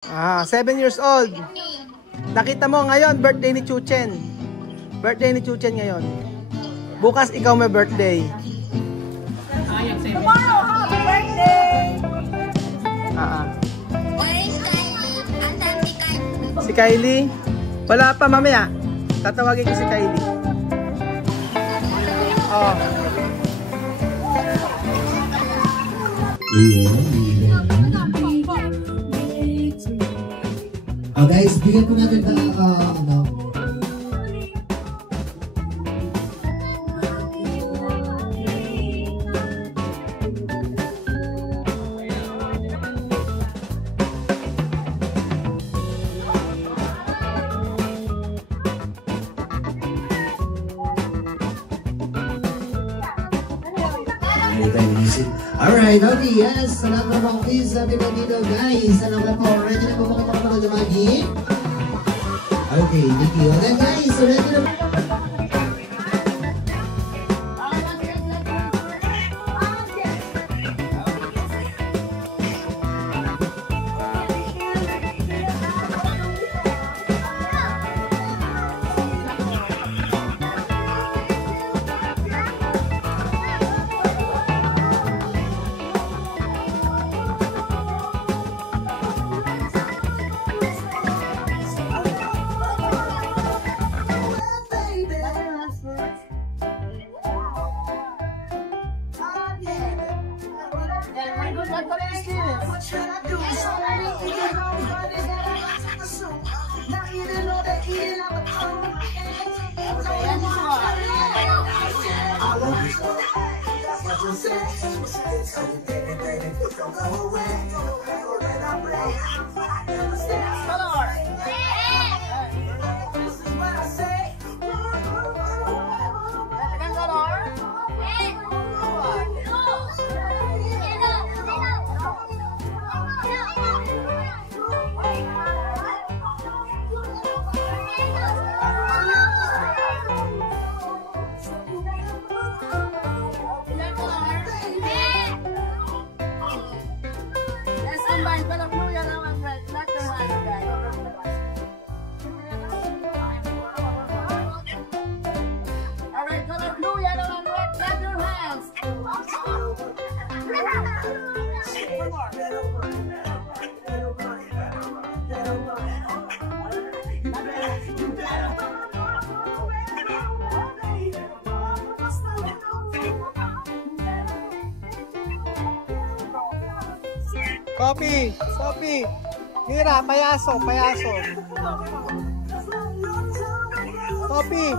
7 years old. Nakita mo ngayon, birthday ni Chuchen. Birthday ni Chuchen ngayon. Bukas ikaw may birthday. Tomorrow, happy birthday! Si Kylie? Wala pa, mamaya. Tatawagin ko si Kylie. Oh. Guys, bigyan po natin ng Alright, okay, yes. Salamat po please sa ating dito, guys. Salamat po. Ready na po mga pagkakamagi? Okay, thank you. Okay, guys, ready na po. Sophie, Sophie. Mira, payaso, payaso. Sophie.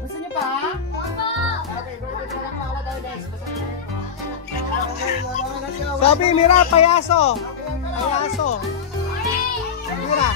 Gusto niyo pa? Sophie, Mira, payaso. Payaso. Mira.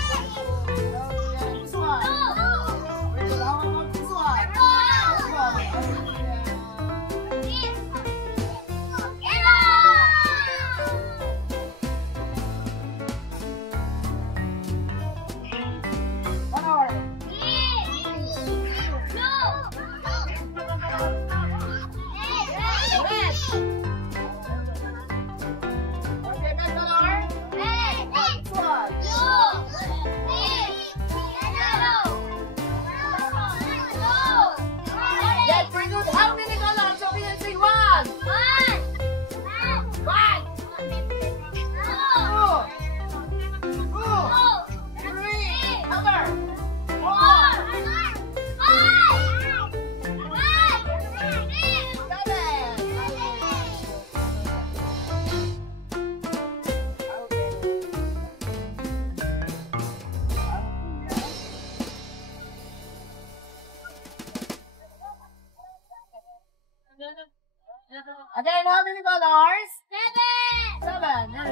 Again, how many colors? 7! 7, there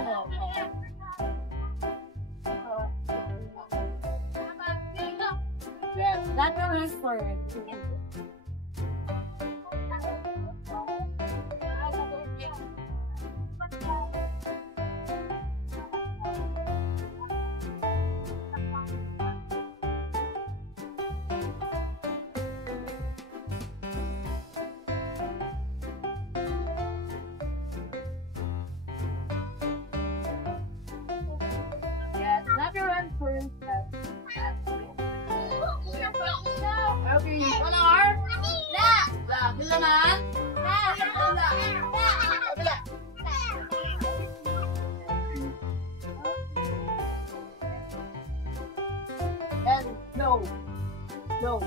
you go. Yes, that one is for it. Color? Black. Black. Yung laman? Black. Black. And no. No.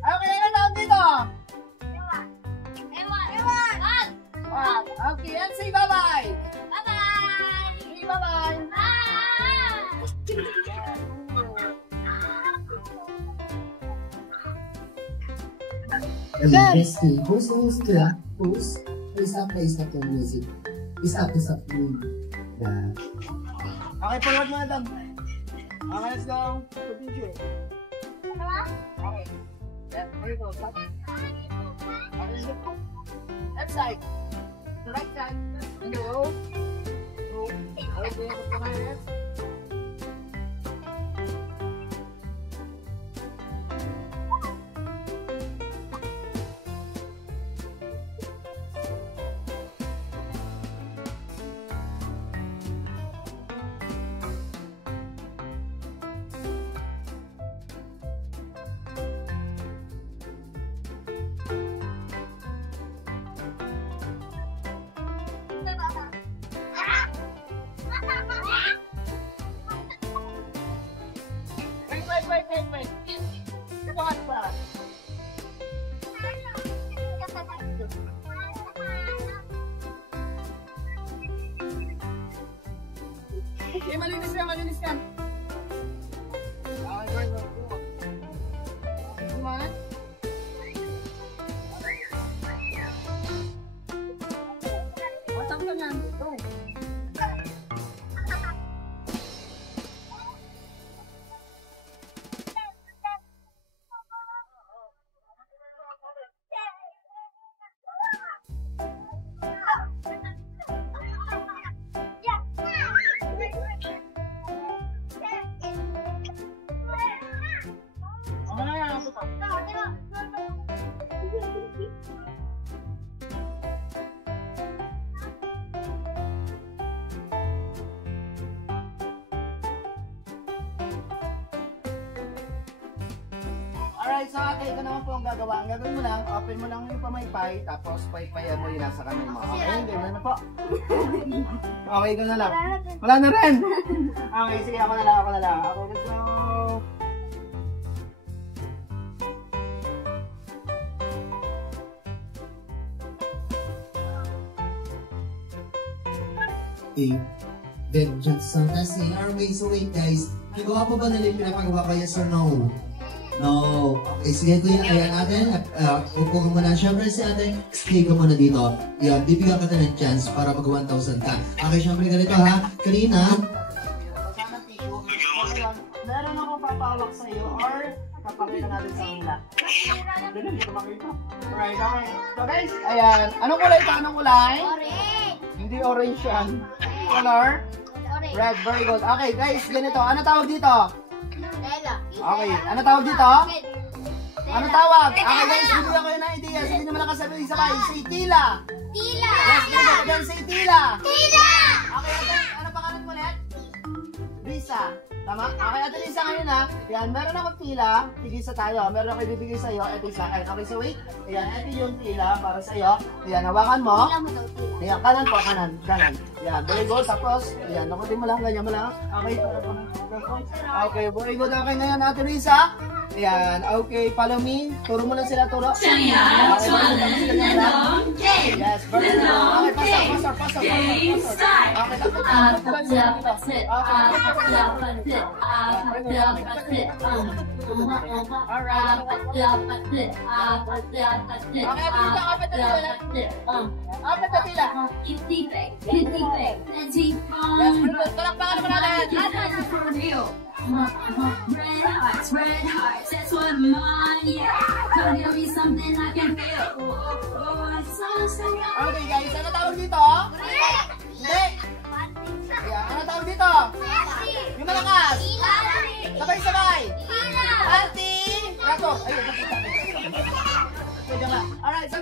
Okay, ano tawag dito? Ewan. Okay, and say bye-bye. Bye-bye. Say bye-bye. Interesting. Who's to Who's stop the music? Stop the yeah. Okay, forward mo na lang. Okay, let's go. Continue. Okay. Yeah, there you go. Stop. Okay, left side. The right side. And go. Go. Okay, come on, left. Wait. Ito ka pa. Okay, malinis ka. Okay, go. Come on. Matang ka yan. Go. Alright, so ate, ito naman po ang gagawa. Ang gagawin mo lang, open mo lang yung pamaypay, tapos paypayan mo yung nasa kamay mo. Okay, ganyan na po. Okay, ikaw na lang. Wala na rin. Okay, sige, ako na lang. Okay, let's go. Okay. Then, just so testing our way. So wait guys, nagawa pa ba nila yung pinapagawa ko? Yes or no? No. Okay, sige kuya, ayan natin. Upo ka muna. Siyempre si ate, stay ka muna dito. Yan, bibigyan ka ng chance para mag 1,000 ka. Okay, siyempre ganito ha. Kanina, meron ako papawak sa iyo or papakita natin sa kanila. Hindi ko makita. Alright, okay. So guys, ayan. Anong kulay ito? Orange. Hindi orange yan. Color? Orange. Red, very good. Okay guys, ganito. Ano tawag dito? Tela. Okay, ano tawag dito? Ano tawag? Okay guys, bibigyan ko yun ng idea. Sige naman lang kasabi sabay. Say tila. Tila. Yes, bigyan ko din. Say tila. Tila. Okay, ate, ano pangalan mo ulit? Risa. Tama? Okay, ate Lisa ngayon ha. Yan, meron akong tila. Tigisa tayo. Meron ako ibibigay sa'yo. Ito isa. Okay, so wait. Ayan, ito yung tila para sa'yo. Ayan, hawakan mo. Tila mo daw, tila. Ayan, kanan po, kanan. Ayan, very good. Tapos, ayan, nakutin mo lang, ganyan mo lang. Okay, okay, very good. Okay na yan, ate Risa. Ayan, okay, follow me. Turo mo lang sila, turo. Okay, yes, very good. Okay, pasok. Okay, Red hearts, that's what mine, yeah. Come give me something I can feel. okay guys, ano tawag dito? Hindi. Ayan, ano tawag dito? Yung malakas. Sabay-sabay. Anti.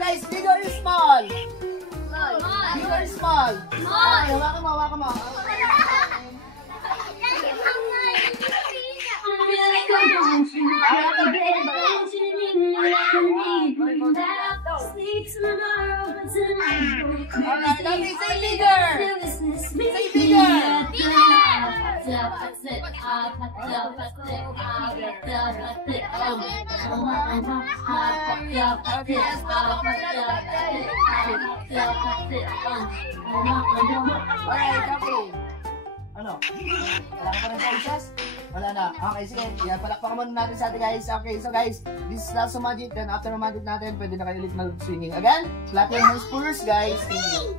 guys, big or small? Big or small? Okay, hawakan mo, hawakan mo. Alright, okay, say bigger! Say bigger! Alright, okay. Ano? Wala ka pa rin sa isas? Wala na. Okay, sige. Yan, palakpakan muna natin sa atin, guys. Okay, so guys, this is last magic. Then after magic natin, pwede na kayo ulit mag-swinging. Again, clap your hands first, guys. Thank you.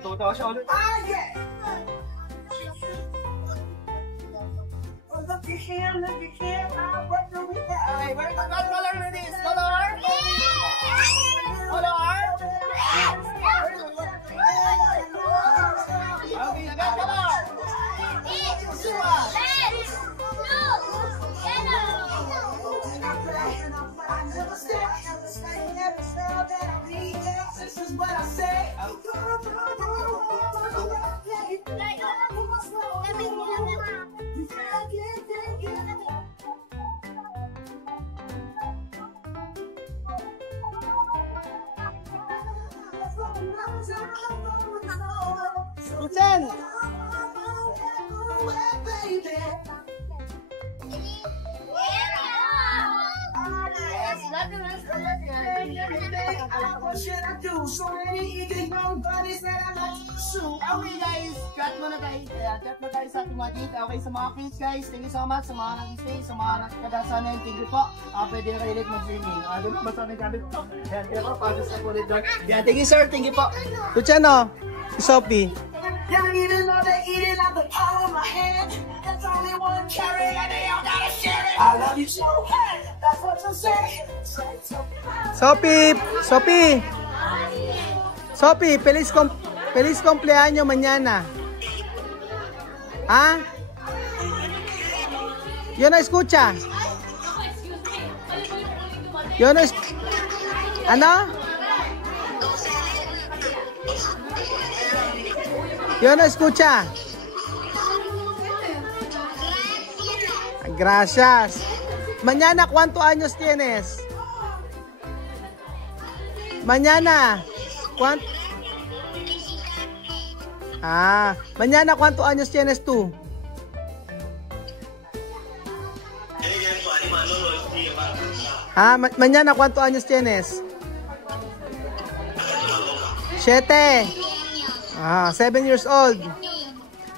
Totoo siya ulit. Look at here, look at here. What do we have? Okay, what color is this? Color? Color? Okay, again, color. This is what I say. Listen. What should I do? So many eager young buddies that I like to pursue. Okay guys, cut muna tayo sa ating magic. Okay, sa mga kids guys, thank you so much. Sa mga nag-stay, sa mga nagkadasanan, thank you po. Pwede na kayo ulit mag-swimming. Doon ba sa ating gamit ko? Yan, kaya po, para sa ulit doon. Yan, thank you sir, thank you po. Luciano, si Sophie. Young even though they eat it out the palm of my hand. That's only one carrot and they all gotta share it. I love you so bad, that's what you say. Sophie, feliz cumpleaños mañana. ¿Ah? Yo no escucha. Ano? Yo no escucha. Gracias. Mañana, ¿cuántos años tienes? Mañana, mañana, ¿cuántos años tienes tú? Mañana, ¿cuántos años tienes? 7. 7 years old.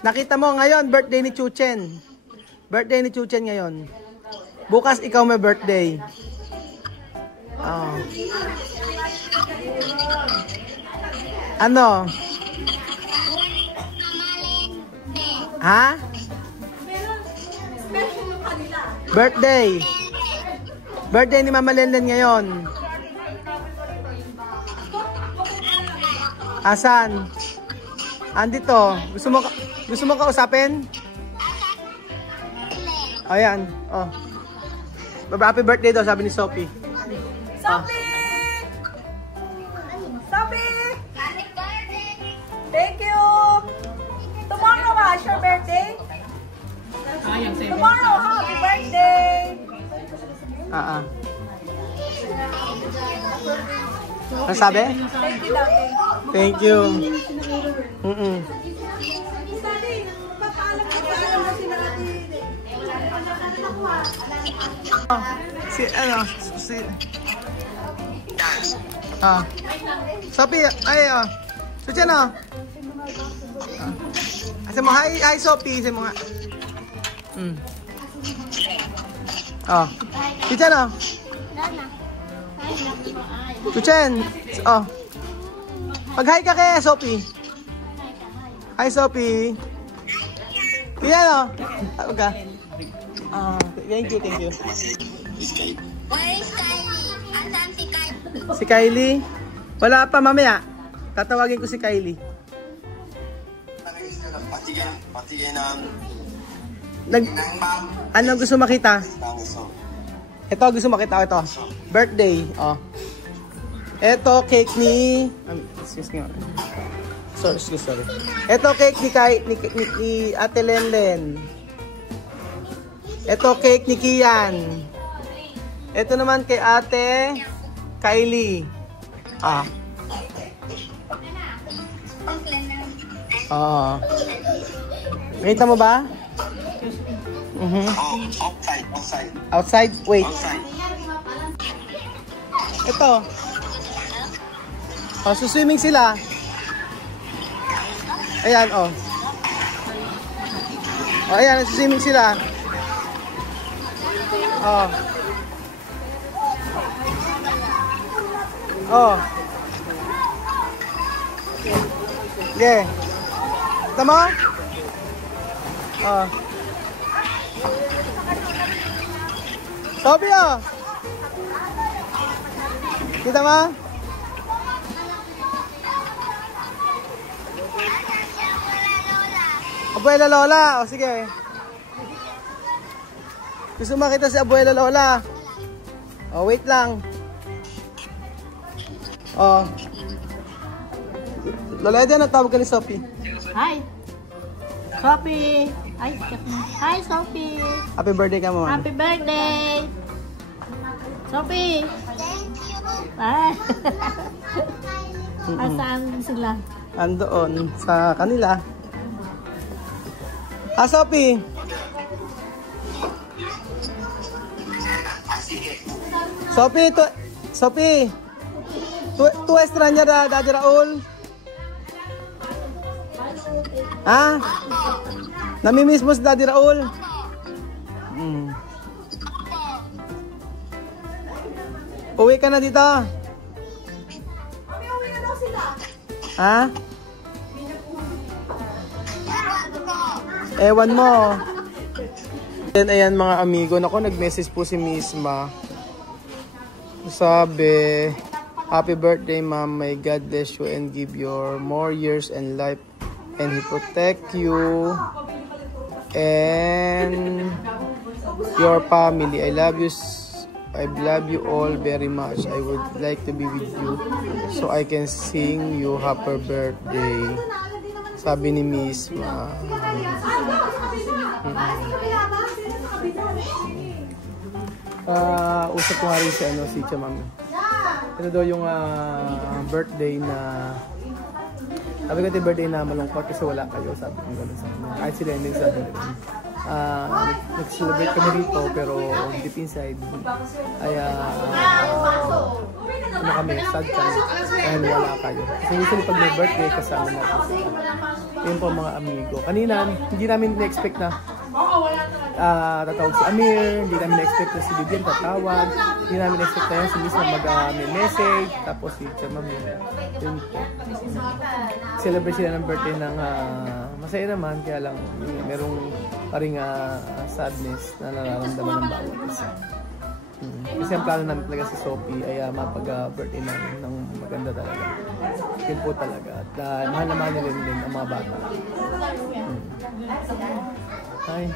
Nakita mo ngayon, birthday ni Chuchen. Birthday ni Chuchen ngayon. Bukas ikaw may birthday. Ano? Ha? Birthday. Birthday ni Mama Lenlen ngayon. Asan? Andito. Gusto mo kausapin? Ayan. Oh. Happy birthday daw, sabi ni Sophie. Sophie! Sophie! Thank you! Tomorrow, is your birthday? Tomorrow, happy birthday! Ano sabi? Thank you, Daddy. Thank you. Sophie, Luciano. Kasi mo, hi Sophie, kasi mo nga. Luciano. Lucian, mag-hi ka kay Sophie. Hi Sophie. Luciano. Okay. Thank you. Si Kylie? Wala pa, mamaya. Tatawagin ko si Kylie. Ano gusto makita? Ito, gusto makita. Ito. Birthday. Ito, cake ni... excuse me. Sorry. Ito, cake ni Ate Lenlen. Ito, cake ni Kian. Ito naman kay Ate Kylie. Nakita mo ba? Outside? Wait. Ito. Suswimming sila. Ayan, ayan, suswimming sila. Okay. Kita mo? Sophie, kita mo? Abuela Lola. Sige. Gusto makita si Abuela Lola. Wait lang. Lola, ito na tawag ka ni Sophie. Hi. Sophie. Hi, Sophie. Happy birthday ka mo. Happy birthday. Sophie. Thank you. Asaan sila? Andoon sa kanila. Sophie. Sophie. Tu extraña a Daddy Raul? Namimiss mo si Daddy Raul? Uwi ka na dito? Ewan mo. Ayan mga amigo. Naku, nag-message po si Misma. Sabi, happy birthday ma'am. May God bless you and give you more years and life. And He protect you. And your family. I love you all very much. I would like to be with you so I can sing you happy birthday. Sabi ni Misma. Usap ko nga rin si Chamami. Ito daw yung birthday na... Sabi ko ito yung birthday na malungkot kasi wala kayo. Sabi ko gano'n sa kanya. Kahit sila hindi sabi ko. Nag-celebrate kami rito pero deep inside ay kami, sad kami dahil wala kayo. Kasi usually pag may birthday kasama natin yun po mga amigo. Kanina hindi namin na-expect na tatawag si Amir, hindi namin na-expect na si Vivian tatawag, hindi namin na-expect na yun si Miss na mag-message, tapos si Chamami yun po. Celebrate sila ng birthday ng masaya naman, kaya lang merong paring sadness na nararamdaman ng bawat isa. Kasi ang plano namin talaga si Sophie ay mapag-birthday namin ng maganda talaga. Yun po talaga. At mahal naman nila din ang mga bata. Hi.